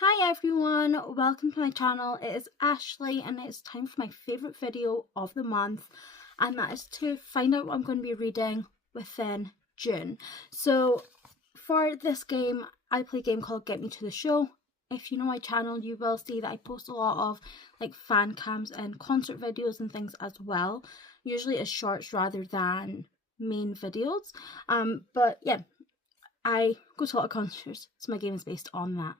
Hi everyone, welcome to my channel. It is Ashley and it's time for my favourite video of the month, and that is to find out what I'm going to be reading within June. So for this game, I play a game called Get Me to the Show. If you know my channel, you will see that I post a lot of like fan cams and concert videos and things as well, usually as shorts rather than main videos. But yeah, I go to a lot of concerts, so my game is based on that.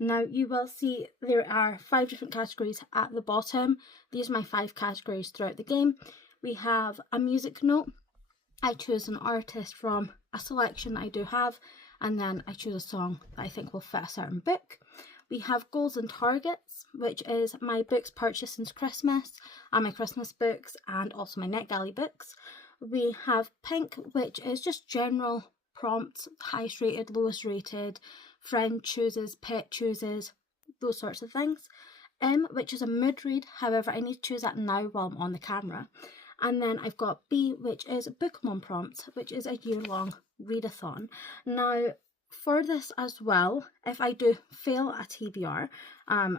Now you will see there are 5 different categories at the bottom. These are my 5 categories throughout the game. We have a music note. I choose an artist from a selection I do have, and then I choose a song that I think will fit a certain book. We have goals and targets, which is my books purchased since Christmas, and my Christmas books, and also my NetGalley books. We have pink, which is just general prompts, highest rated, lowest rated, friend chooses, pet chooses, those sorts of things. M, which is a mood read, however I need to choose that now while I'm on the camera. And then I've got B, which is Bookmom prompts, which is a year-long readathon. Now for this as well, if I do fail a TBR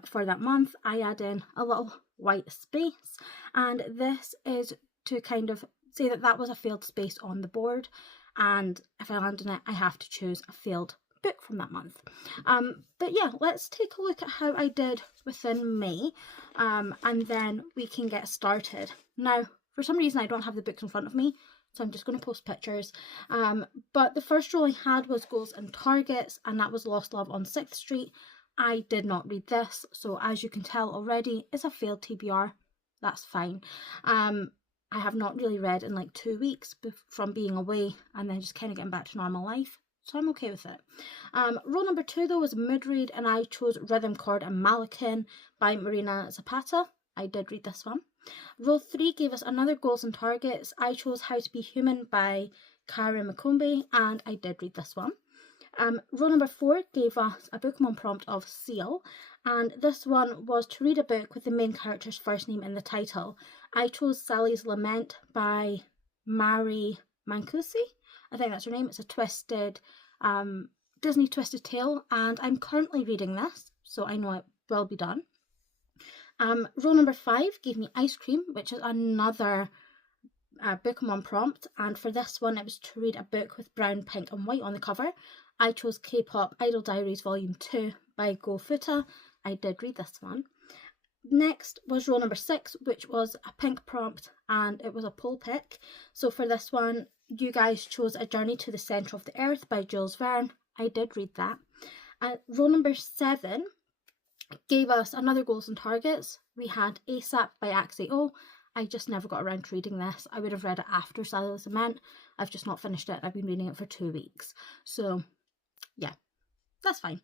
for that month, I add in a little white space, and this is to kind of say that that was a failed space on the board, and if I land in it, I have to choose a failed book from that month. But yeah, let's take a look at how I did within May, and then we can get started. Now, for some reason I don't have the books in front of me, so I'm just going to post pictures. But the first role I had was Goals and Targets, and that was Lost Love on 6th Street. I did not read this, so as you can tell already, it's a failed TBR. That's fine. I have not really read in like 2 weeks from being away and then just kind of getting back to normal life, so I'm okay with it. Role number 2 though was mood read, and I chose Rhythm Chord and Malakin by Marina Zapata. I did read this one. Role 3 gave us another Goals and Targets. I chose How to Be Human by Karen McCombie, and I did read this one. Role number 4 gave us a Bookmom prompt of Seal, and this one was to read a book with the main character's first name in the title. I chose Sally's Lament by Mari Mancusi. I think that's her name. It's a twisted, Disney twisted tale, and I'm currently reading this, so I know it will be done. Role number 5 gave me Ice Cream, which is another Bookmom prompt, and for this one it was to read a book with brown, pink and white on the cover. I chose K-Pop Idol Diaries Volume 2 by Go Futa. I did read this one. Next was role number 6, which was a pink prompt, and it was a poll pick. So for this one, you guys chose A Journey to the Centre of the Earth by Jules Verne. I did read that. Role number 7 gave us another Goals and Targets. We had ASAP by Axio. I just never got around to reading this. I would have read it after Sally's Lament. I've just not finished it. I've been reading it for 2 weeks. So yeah, that's fine.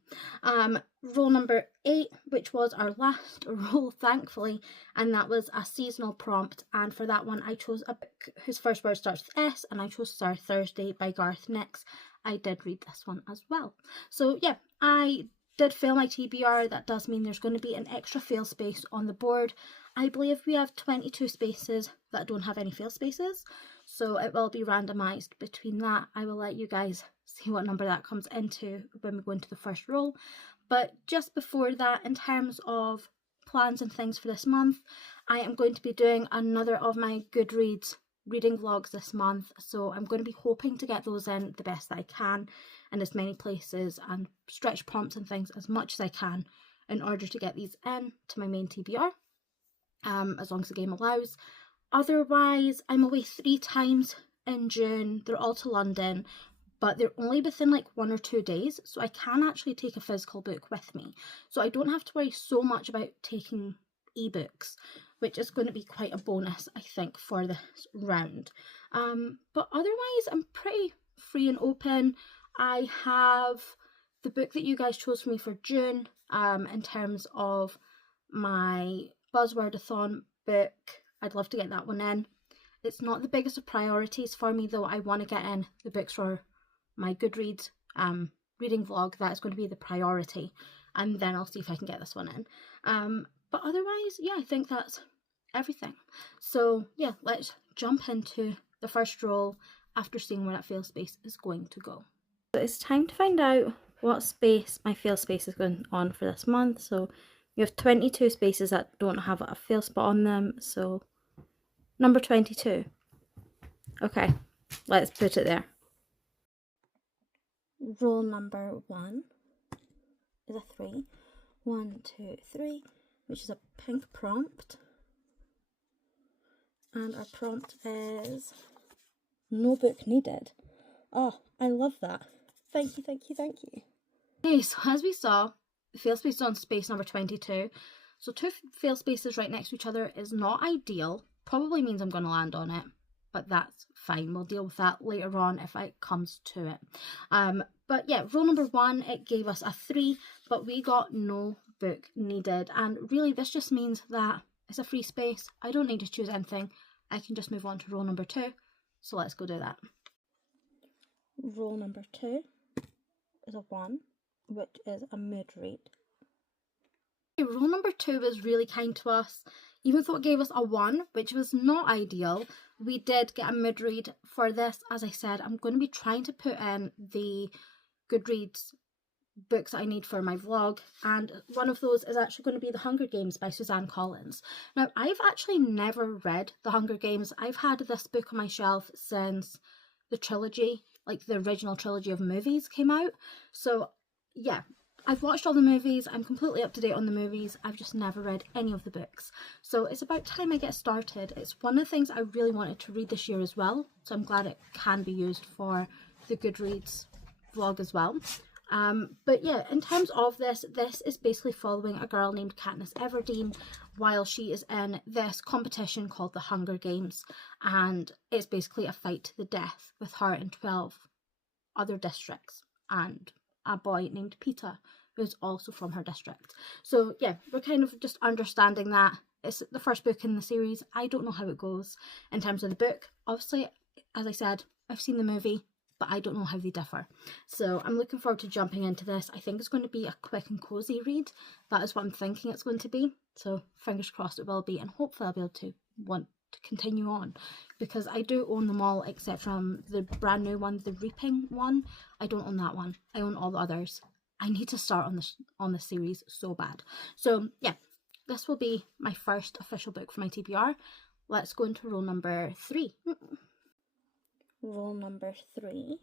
Role number 8, which was our last role, thankfully, and that was a seasonal prompt, and for that one I chose a book whose first word starts with S, and I chose Star Thursday by Garth Nix. I did read this one as well. So yeah, I did fail my TBR. That does mean there's going to be an extra fail space on the board. I believe we have 22 spaces that don't have any fail spaces, so it will be randomised between that. I will let you guys see what number that comes into when we go into the first roll. But just before that, in terms of plans and things for this month, I am going to be doing another of my Goodreads reading vlogs this month, so I'm going to be hoping to get those in the best that I can in as many places and stretch prompts and things as much as I can in order to get these in to my main TBR, as long as the game allows. Otherwise, I'm away 3 times in June. They're all to London, but they're only within like 1 or 2 days, so I can actually take a physical book with me, so I don't have to worry so much about taking ebooks, which is going to be quite a bonus, I think, for this round. But otherwise, I'm pretty free and open. I have the book that you guys chose for me for June, in terms of my Buzzwordathon book. I'd love to get that one in. It's not the biggest of priorities for me though. I want to get in the books for my Goodreads reading vlog. That is going to be the priority, and then I'll see if I can get this one in. But otherwise, yeah, I think that's everything. So yeah, let's jump into the first roll after seeing where that fail space is going to go. So it's time to find out what space my fail space is going on for this month. So we have 22 spaces that don't have a fail spot on them. So number 22. Okay, let's put it there. Rule number 1 is a 3. 1, 2, 3, which is a pink prompt. And our prompt is no book needed. Oh, I love that. Thank you, thank you, thank you. Okay, so as we saw, the fail space is on space number 22. So 2 fail spaces right next to each other is not ideal. Probably means I'm going to land on it, but that's fine. We'll deal with that later on if it comes to it. But yeah, rule number 1, it gave us a 3, but we got no book needed. And really this just means that it's a free space. I don't need to choose anything. I can just move on to rule number 2. So let's go do that. Rule number 2 is a 1, which is a mood read. Rule number 2 was really kind to us. Even though it gave us a 1, which was not ideal, we did get a mood read for this. As I said, I'm going to be trying to put in the Goodreads books that I need for my vlog, and one of those is actually going to be The Hunger Games by Suzanne Collins. Now, I've actually never read The Hunger Games. I've had this book on my shelf since the trilogy, like the original trilogy of movies came out. So yeah, I've watched all the movies, I'm completely up to date on the movies, I've just never read any of the books. So it's about time I get started. It's one of the things I really wanted to read this year as well, so I'm glad it can be used for the Goodreads vlog as well. But yeah, in terms of this is basically following a girl named Katniss Everdeen while she is in this competition called the Hunger Games, and it's basically a fight to the death with her and 12 other districts and a boy named Peeta, who's also from her district. So yeah, we're kind of just understanding that it's the first book in the series. I don't know how it goes in terms of the book. Obviously, as I said, I've seen the movie, but I don't know how they differ. So I'm looking forward to jumping into this. I think it's going to be a quick and cozy read. That is what I'm thinking it's going to be. So fingers crossed it will be, and hopefully I'll be able to want to continue on, because I do own them all except from the brand new one, the Reaping one. I don't own that one. I own all the others. I need to start on the series so bad. So yeah, this will be my first official book for my TBR. Let's go into rule number 3. Rule number 3.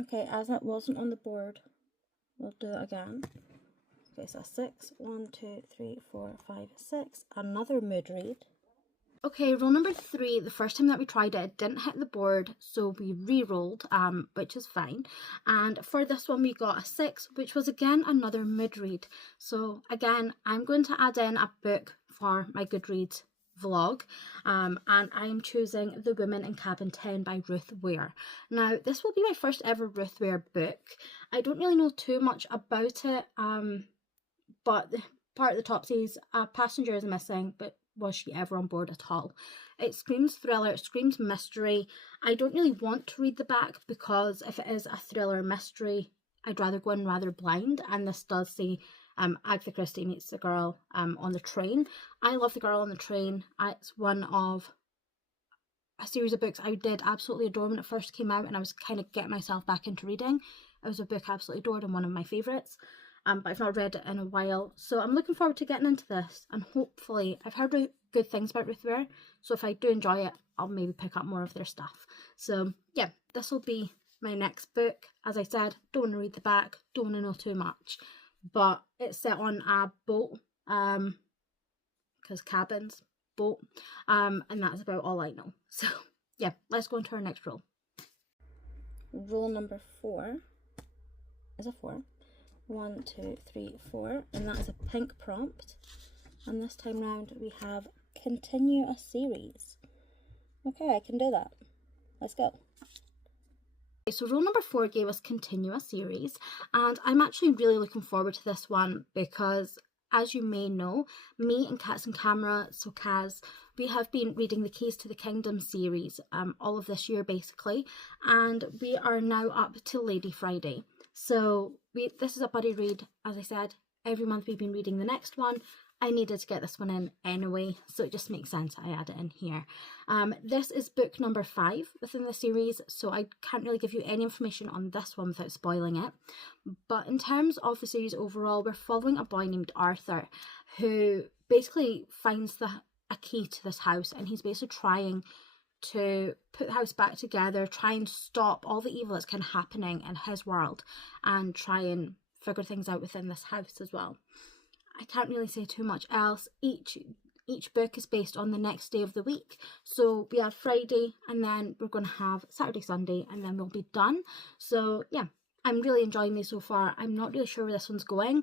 Okay, as that wasn't on the board, we'll do it again. Okay, so 6. 1, 2, 3, 4, 5, 6. Another mood read. Okay, rule number 3, the first time that we tried it didn't hit the board, so we re-rolled, which is fine. And for this one we got a 6, which was again another mood read. So again, I'm going to add in a book for my Goodreads vlog, and I'm choosing The Woman in Cabin 10 by Ruth Ware. Now, this will be my first ever Ruth Ware book. I don't really know too much about it, but part of the top says a passenger is missing, but was she ever on board at all? It screams thriller, it screams mystery. I don't really want to read the back, because if it is a thriller mystery, I'd rather go in rather blind, and this does say Agatha Christie meets the girl on the train. I love The Girl on the Train. It's one of a series of books I did absolutely adore when it first came out, and I was kind of getting myself back into reading. It was a book I absolutely adored and one of my favourites, but I've not read it in a while. So I'm looking forward to getting into this, and hopefully, I've heard good things about Ruth Ware, so if I do enjoy it, I'll maybe pick up more of their stuff. So yeah, this will be my next book. As I said, don't want to read the back, don't want to know too much, but it's set on a boat, because cabins, boat, and that's about all I know. So yeah, let's go into our next rule. Rule number 4 is a 4. 1, 2, 3, 4, and that is a pink prompt. And this time round we have continue a series. Okay, I can do that. Let's go. Okay, so rule number 4 gave us continue a series, and I'm actually really looking forward to this one because, as you may know, me and Cats and Camera, so Kaz, we have been reading the Keys to the Kingdom series all of this year basically, and we are now up to Lady Friday. So this is a buddy read. As I said, every month we've been reading the next one, I needed to get this one in anyway, so it just makes sense I add it in here. This is book number 5 within the series, so I can't really give you any information on this one without spoiling it. But in terms of the series overall, we're following a boy named Arthur who basically finds a key to this house, and he's basically trying to put the house back together, try and stop all the evil that's kind of happening in his world, and try and figure things out within this house as well. I can't really say too much else. Each book is based on the next day of the week. So we have Friday, and then we're going to have Saturday, Sunday, and then we'll be done. So yeah, I'm really enjoying these so far. I'm not really sure where this one's going,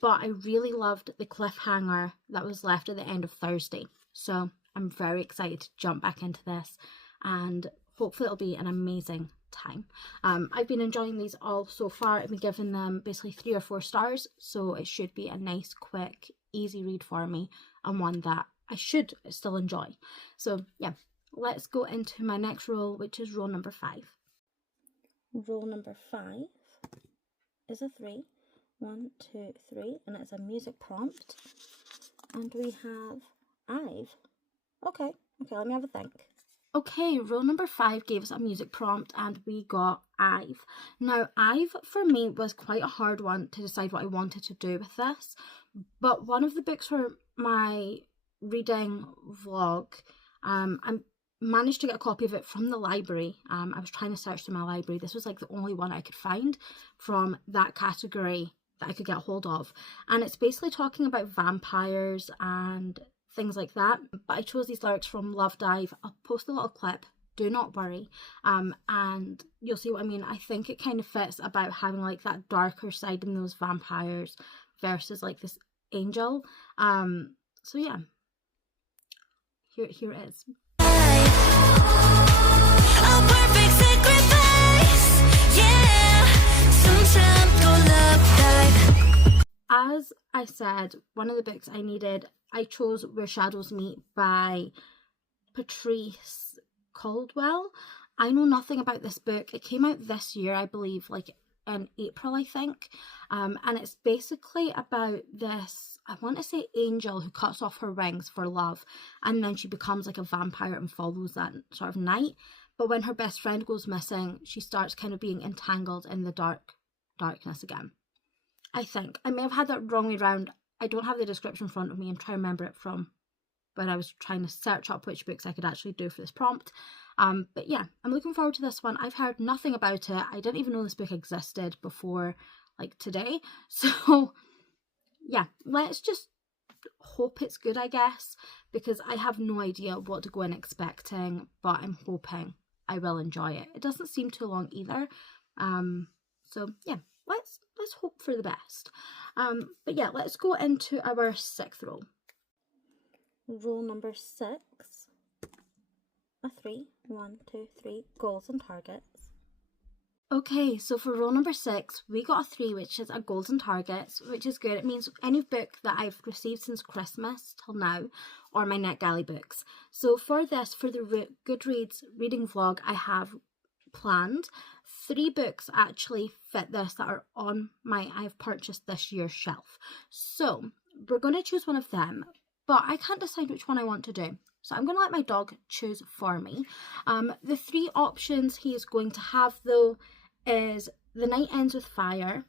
but I really loved the cliffhanger that was left at the end of Thursday. So I'm very excited to jump back into this, and hopefully it'll be an amazing time. I've been enjoying these all so far. I've been giving them basically 3 or 4 stars, so it should be a nice, quick, easy read for me, and one that I should still enjoy. So yeah, let's go into my next roll, which is roll number 5. Roll number 5 is a 3. 1, 2, 3, and it's a music prompt, and we have I've. Okay, let me have a think. Okay, roll number 5 gave us a music prompt, and we got I've. Now, I've for me was quite a hard one to decide what I wanted to do with this, but one of the books for my reading vlog, I managed to get a copy of it from the library. I was trying to search through my library. This was like the only one I could find from that category that I could get hold of, and it's basically talking about vampires and things like that. But I chose these lyrics from Love Dive. I'll post a little clip, do not worry, and you'll see what I mean. I think it kind of fits about having like that darker side in those vampires versus like this angel. So yeah, here it is. A perfect sacrifice, yeah. Sometimes go love dive. As I said, one of the books I chose Where Shadows Meet by Patrice Caldwell. I know nothing about this book. It came out this year, I believe, like in April, I think. And it's basically about this, I want to say, angel who cuts off her wings for love, and then she becomes like a vampire and follows that sort of night. But when her best friend goes missing, she starts kind of being entangled in the darkness again. I think I may have had that wrong way around. I don't have the description in front of me. I'm trying to remember it from when I was trying to search up which books I could actually do for this prompt. But yeah, I'm looking forward to this one. I've heard nothing about it. I didn't even know this book existed before like today. So yeah, let's just hope it's good, I guess, because I have no idea what to go in expecting, but I'm hoping I will enjoy it. It doesn't seem too long either. So yeah, let's hope for the best. But yeah, let's go into our 6th roll. Roll number 6, a 3. 1, 2, 3, goals and targets. Okay, so for roll number 6, we got a 3, which is a goals and targets, which is good. It means any book that I've received since Christmas till now, or my NetGalley books. So for this, for the Goodreads reading vlog, I have planned 3 books actually fit this that are on I've purchased this year's shelf. So we're going to choose one of them, but I can't decide which one I want to do. So I'm going to let my dog choose for me. The 3 options he is going to have though is The Night Ends with Fire,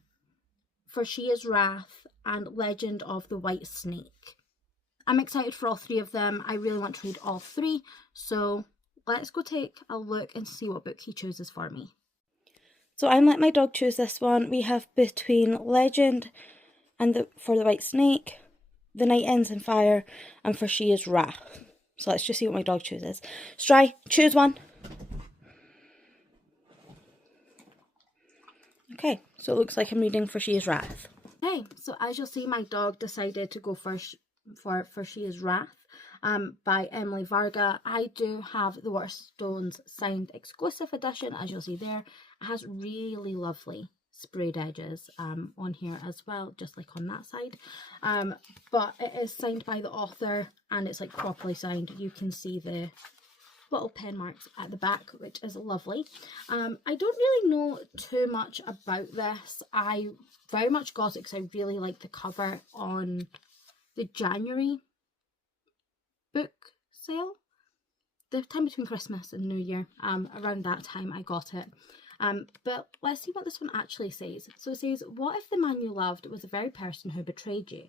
For She Is Wrath, and Legend of the White Snake. I'm excited for all 3 of them. I really want to read all 3. So let's go take a look and see what book he chooses for me. So I'm letting my dog choose this one. We have between Legend and For the White Snake, The Night Ends in Fire, and For She Is Wrath. So let's just see what my dog chooses. Stry, choose one. Okay, so it looks like I'm reading For She Is Wrath. Okay, so as you'll see, my dog decided to go for She Is Wrath by Emily Varga. I do have the Waterstones signed exclusive edition, as you'll see there. It has really lovely sprayed edges on here as well, just like on that side. But it is signed by the author, and it's like properly signed. You can see the little pen marks at the back, which is lovely. I don't really know too much about this. I very much got it because I really like the cover on the January book sale, the time between Christmas and New Year. Around that time I got it. But let's see what this one actually says. So it says, what if the man you loved was the very person who betrayed you?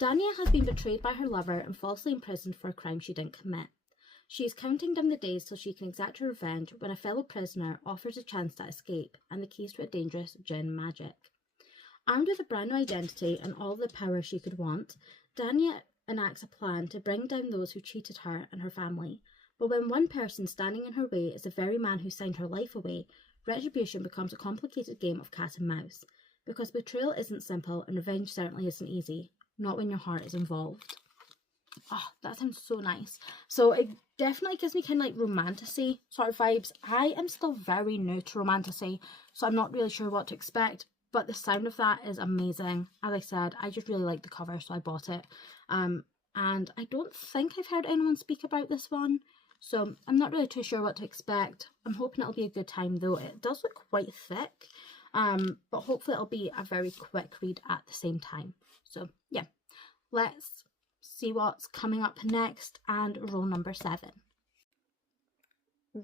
Dania has been betrayed by her lover and falsely imprisoned for a crime she didn't commit. She is counting down the days till she can exact her revenge when a fellow prisoner offers a chance to escape and the keys to a dangerous gin magic. Armed with a brand new identity and all the power she could want, Dania enacts a plan to bring down those who cheated her and her family. But when one person standing in her way is the very man who signed her life away, retribution becomes a complicated game of cat and mouse. Because betrayal isn't simple and revenge certainly isn't easy, not when your heart is involved. Oh, that sounds so nice. So it definitely gives me kind of like romantasy sort of vibes. I am still very new to romantasy, so I'm not really sure what to expect, but the sound of that is amazing. As I said, I just really like the cover, so I bought it. And I don't think I've heard anyone speak about this one, so I'm not really too sure what to expect. I'm hoping it'll be a good time though. It does look quite thick, but hopefully it'll be a very quick read at the same time. So yeah, let's see what's coming up next and roll number 7.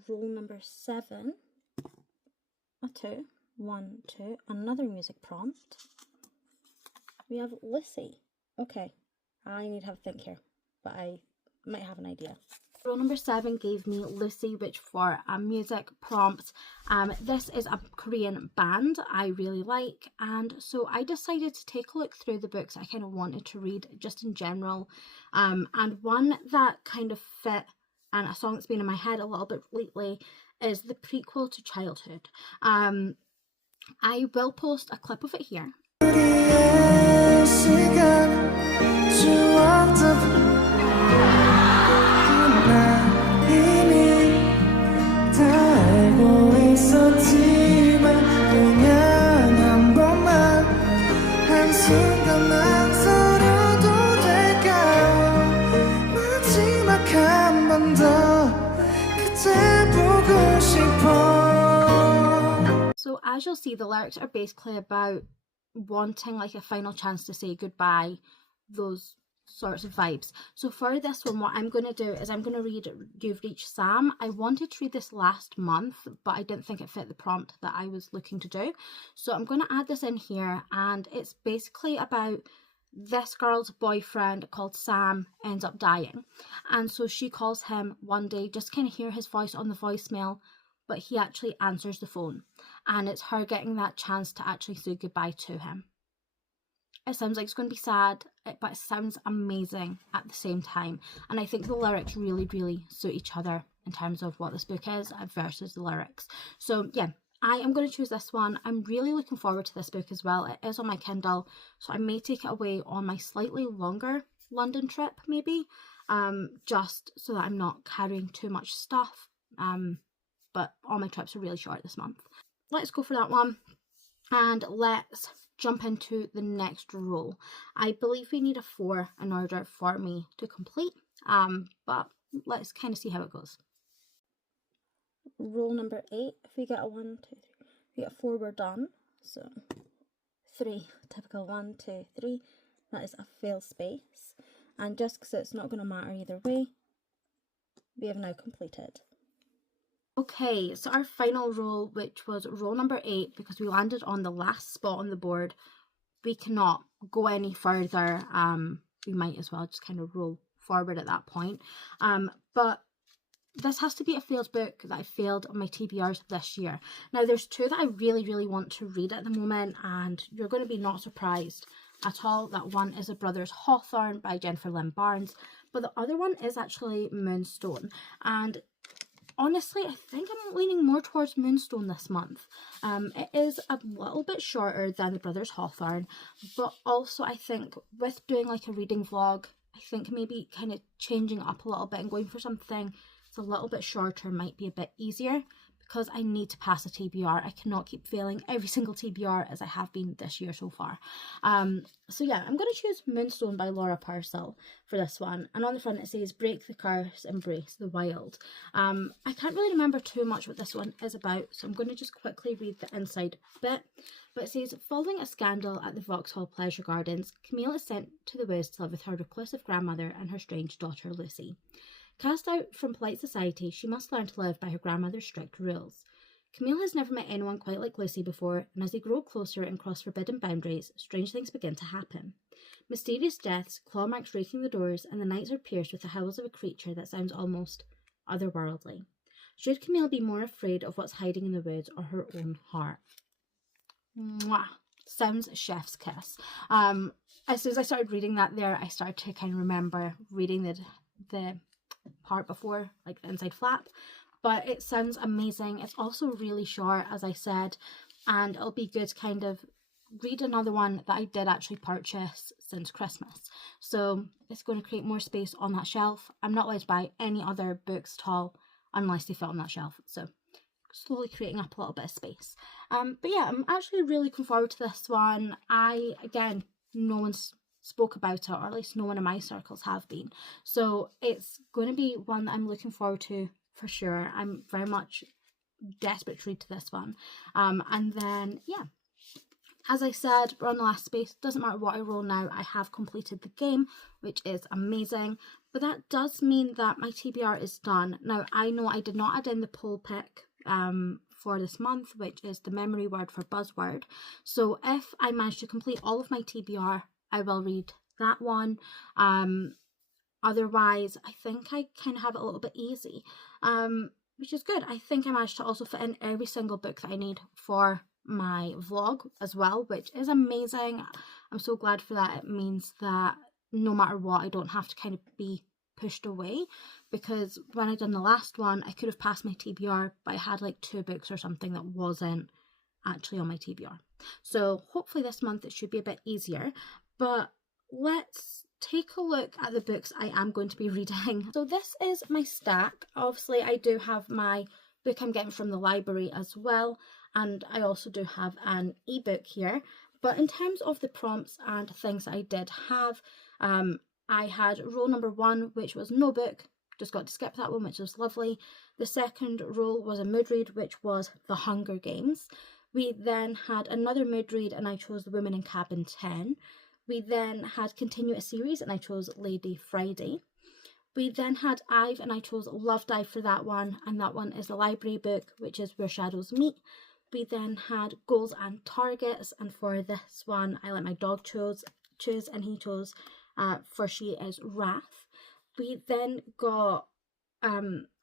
Roll number 7, a 2, 1, 2, another music prompt. We have Lucy. Okay, I need to have a think here, but I might have an idea. Roll number 7 gave me Lucy, which for a music prompt. This is a Korean band I really like, and so I decided to take a look through the books I kind of wanted to read just in general, and one that kind of fit and a song that's been in my head a little bit lately is the prequel to Childhood. I will post a clip of it here. So as you'll see, the lyrics are basically about wanting like a final chance to say goodbye, those sorts of vibes. So for this one, what I'm going to do is I'm going to read You've Reached Sam. I wanted to read this last month, but I didn't think it fit the prompt that I was looking to do. So I'm going to add this in here, and it's basically about this girl's boyfriend called Sam ends up dying. And so she calls him one day, just kind of hear his voice on the voicemail, but he actually answers the phone. And it's her getting that chance to actually say goodbye to him. It sounds like it's going to be sad, but it sounds amazing at the same time. And I think the lyrics really, really suit each other in terms of what this book is versus the lyrics. So yeah, I am going to choose this one. I'm really looking forward to this book as well. It is on my Kindle, so I may take it away on my slightly longer London trip maybe, just so that I'm not carrying too much stuff. But all my trips are really short this month. Let's go for that one, and let's jump into the next roll. I believe we need a 4 in order for me to complete, but let's kind of see how it goes. Roll number 8, if we get a 1, 2, 3, if we get a 4, we're done. So 3, typical 1, 2, 3, that is a fail space, and just because it's not going to matter either way, we have now completed. Okay, so our final roll, which was roll number 8, because we landed on the last spot on the board, we cannot go any further. We might as well just kind of roll forward at that point. But this has to be a failed book that I failed on my TBRs this year. Now, there's 2 that I really, really want to read at the moment, and you're going to be not surprised at all that one is A Brothers Hawthorne by Jennifer Lynn Barnes, but the other one is actually Moonstone. And honestly, I think I'm leaning more towards Moonstone this month. It is a little bit shorter than The Brothers Hawthorne, but also I think with doing like a reading vlog, I think maybe kind of changing up a little bit and going for something that's a little bit shorter might be a bit easier, because I need to pass a TBR. I cannot keep failing every single TBR as I have been this year so far. So yeah, I'm going to choose Moonstone by Laura Purcell for this one. And on the front it says, break the curse, embrace the wild. I can't really remember too much what this one is about, so I'm going to just quickly read the inside bit. But it says, following a scandal at the Vauxhall Pleasure Gardens, Camille is sent to the woods to live with her reclusive grandmother and her strange daughter Lucy. Cast out from polite society, she must learn to live by her grandmother's strict rules. Camille has never met anyone quite like Lucy before, and as they grow closer and cross forbidden boundaries, strange things begin to happen. Mysterious deaths, claw marks raking the doors, and the nights are pierced with the howls of a creature that sounds almost otherworldly. Should Camille be more afraid of what's hiding in the woods or her own heart? Mwah! Sounds chef's kiss. As soon as I started reading that there, I started to kind of remember reading the part before, like the inside flap, but it sounds amazing. It's also really short, as I said, and it'll be good to kind of read another one that I did actually purchase since Christmas, so it's going to create more space on that shelf. I'm not allowed to buy any other books at all unless they fit on that shelf, so slowly creating up a little bit of space. But yeah, I'm actually really looking forward to this one. Again, no one's spoke about it, or at least no one in my circles have been, so it's going to be one that I'm looking forward to for sure. I'm very much desperate to read to this one. And then yeah, as I said, we're on the last space. Doesn't matter what I roll now, I have completed the game, which is amazing. But that does mean that my TBR is done. Now, I know I did not add in the poll pick for this month, which is the memory word for buzzword. So if I manage to complete all of my TBR, I will read that one. Otherwise, I think I kind of have it a little bit easy, which is good. I think I managed to also fit in every single book that I need for my vlog as well, which is amazing. I'm so glad for that. It means that no matter what, I don't have to kind of be pushed away, because when I done the last one, I could have passed my TBR, but I had like 2 books or something that wasn't actually on my TBR. So hopefully this month it should be a bit easier. But let's take a look at the books I am going to be reading. So this is my stack. Obviously I do have my book I'm getting from the library as well, and I also do have an ebook here. But in terms of the prompts and things that I did have, I had role number 1, which was no book, just got to skip that one, which was lovely. The second role was a mood read, which was The Hunger Games. We then had another mood read, and I chose The Woman in Cabin 10. We then had continue a series, and I chose Lady Friday. We then had Ive, and I chose Love Dive for that one, and that one is the library book, which is Where Shadows Meet. We then had Goals and Targets, and for this one I let my dog choose, and he chose For She Is Wrath. We then got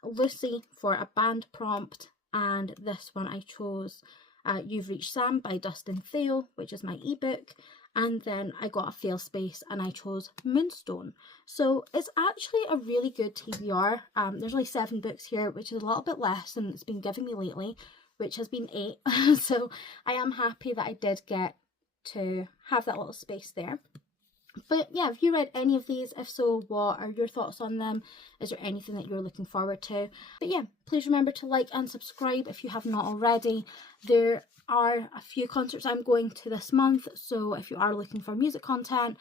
Lucy for a band prompt, and this one I chose You've Reached Sam by Dustin Theo, which is my ebook. And then I got a fail space and I chose Moonstone. So it's actually a really good TBR. There's only 7 books here, which is a little bit less than it's been giving me lately, which has been 8. So I am happy that I did get to have that little space there. But yeah, have you read any of these? If so, what are your thoughts on them? Is there anything that you're looking forward to? But yeah, please remember to like and subscribe if you have not already. There are a few concerts I'm going to this month, so if you are looking for music content,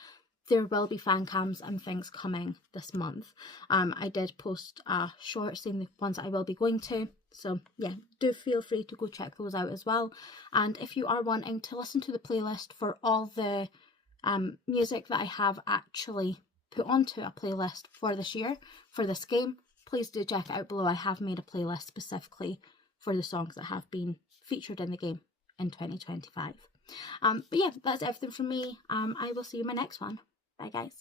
there will be fan cams and things coming this month. I did post a short saying the ones that I will be going to, so yeah, do feel free to go check those out as well. And if you are wanting to listen to the playlist for all the music that I have actually put onto a playlist for this year, for this game, please do check it out below. I have made a playlist specifically for the songs that have been featured in the game in 2025. But yeah, that's everything from me. I will see you in my next one. Bye guys.